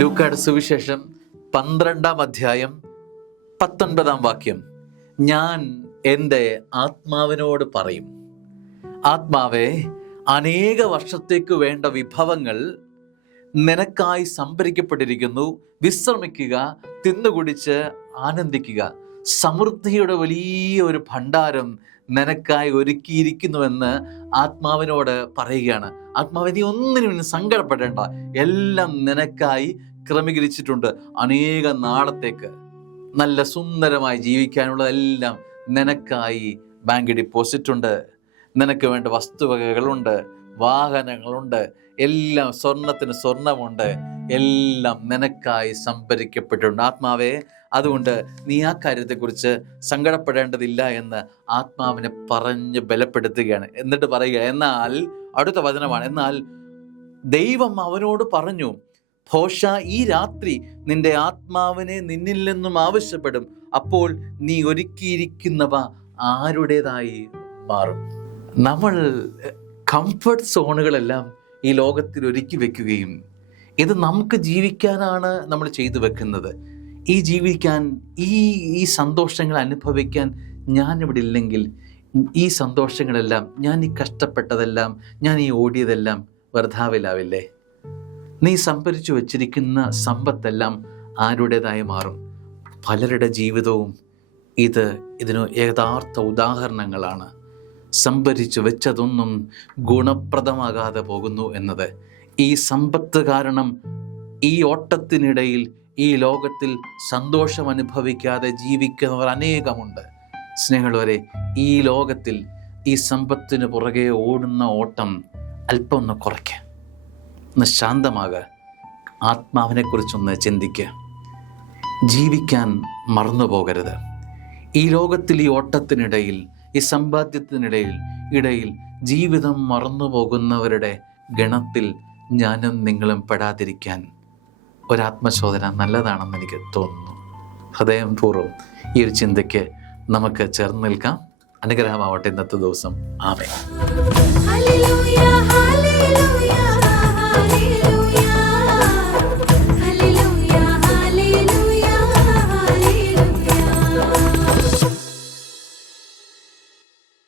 ലൂക്കായുടെ സുവിശേഷം 12-ാം അധ്യായം 19-ാം വാക്യം. ഞാൻ എൻ്റെ ആത്മാവിനോട് പറയും, ആത്മാവേ, അനേക വർഷത്തേക്ക് വേണ്ട വിഭവങ്ങൾ നിനക്കായി സംഭരിക്കപ്പെട്ടിരിക്കുന്നു. വിശ്രമിക്കുക, തിന്നുകുടിച്ച് ആനന്ദിക്കുക. സമൃദ്ധിയുടെ വലിയ ഒരു ഭണ്ഡാരം നിനക്കായി ഒരുക്കിയിരിക്കുന്നുവെന്ന് ആത്മാവിനോട് പറയുകയാണ്. ആത്മാവേ, നീ ഒന്നിനും സങ്കടപ്പെടേണ്ട, എല്ലാം നിനക്കായി ക്രമീകരിച്ചിട്ടുണ്ട്. അനേക നാളത്തേക്ക് നല്ല സുന്ദരമായി ജീവിക്കാനുള്ളതെല്ലാം നിനക്കായി ബാങ്ക് ഡിപ്പോസിറ്റ് ഉണ്ട്. നിനക്ക് വേണ്ട വസ്തുവകകളുണ്ട്, വാഹനങ്ങളുണ്ട്, എല്ലാം സ്വർണത്തിന് സ്വർണമുണ്ട്, എല്ലാം നിനക്കായി സംഭരിക്കപ്പെട്ടിട്ടുണ്ട്. ആത്മാവേ, അതുകൊണ്ട് നീ ആ കാര്യത്തെക്കുറിച്ച് സങ്കടപ്പെടേണ്ടതില്ല എന്ന് ആത്മാവിനെ പറഞ്ഞ് ബലപ്പെടുത്തുകയാണ്. എന്നിട്ട് പറയുക, എന്നാൽ അടുത്ത വചനമാണ്, എന്നാൽ ദൈവം അവനോട് പറഞ്ഞു, ഭോഷ, ഈ രാത്രി നിന്റെ ആത്മാവിനെ നിന്നിൽ നിന്നും ആവശ്യപ്പെടും. അപ്പോൾ നീ ഒരുക്കിയിരിക്കുന്നവ ആരുടേതായി മാറും. നമ്മൾ കംഫർട്ട് സോണുകളെല്ലാം ഈ ലോകത്തിൽ ഒരുക്കി വെക്കുകയും ഇത് നമുക്ക് ജീവിക്കാനാണ് നമ്മൾ ചെയ്തു വെക്കുന്നത്. ഈ ജീവിക്കാൻ, ഈ സന്തോഷങ്ങൾ അനുഭവിക്കാൻ ഞാനിവിടെ ഇല്ലെങ്കിൽ ഈ സന്തോഷങ്ങളെല്ലാം, ഞാൻ ഈ കഷ്ടപ്പെട്ടതെല്ലാം, ഞാൻ ഈ ഓടിയതെല്ലാം വൃഥാവിലാവില്ലേ? നീ സംഭരിച്ചു വച്ചിരിക്കുന്ന സമ്പത്തെല്ലാം ആരുടേതായി മാറും? പലരുടെ ജീവിതവും ഇതിന് യഥാർത്ഥ ഉദാഹരണങ്ങളാണ്. സംഭരിച്ചു വെച്ചതൊന്നും ഗുണപ്രദമാകാതെ പോകുന്നു എന്നത്. ഈ സമ്പത്ത് കാരണം ഈ ഓട്ടത്തിനിടയിൽ ഈ ലോകത്തിൽ സന്തോഷം അനുഭവിക്കാതെ ജീവിക്കുന്നവർ അനേകമുണ്ട്. സ്നേഹമുള്ളവരെ, ഈ ലോകത്തിൽ ഈ സമ്പത്തിന് പുറകെ ഓടുന്ന ഓട്ടം അല്പം ഒന്ന് കുറയ്ക്കുക, ഒന്ന് ശാന്തമാകുക, ആത്മാവിനെക്കുറിച്ചൊന്ന് ചിന്തിക്കുക. ജീവിക്കാൻ മറന്നു പോകരുത്. ഈ ലോകത്തിൽ ഈ ഓട്ടത്തിനിടയിൽ, ഈ സമ്പാദ്യത്തിനിടയിൽ ജീവിതം മറന്നു പോകുന്നവരുടെ ഗണത്തിൽ ഞാനും നിങ്ങളും പെടാതിരിക്കാൻ ഒരാത്മശോധന നല്ലതാണെന്ന് എനിക്ക് തോന്നുന്നു. ഹൃദയപൂർവ്വം ഈ ഒരു ചിന്തയ്ക്ക് നമുക്ക് ചേർന്ന് നിൽക്കാം. അനുഗ്രഹമാവട്ടെ ഇന്നത്തെ ദിവസം. ആമേൻ.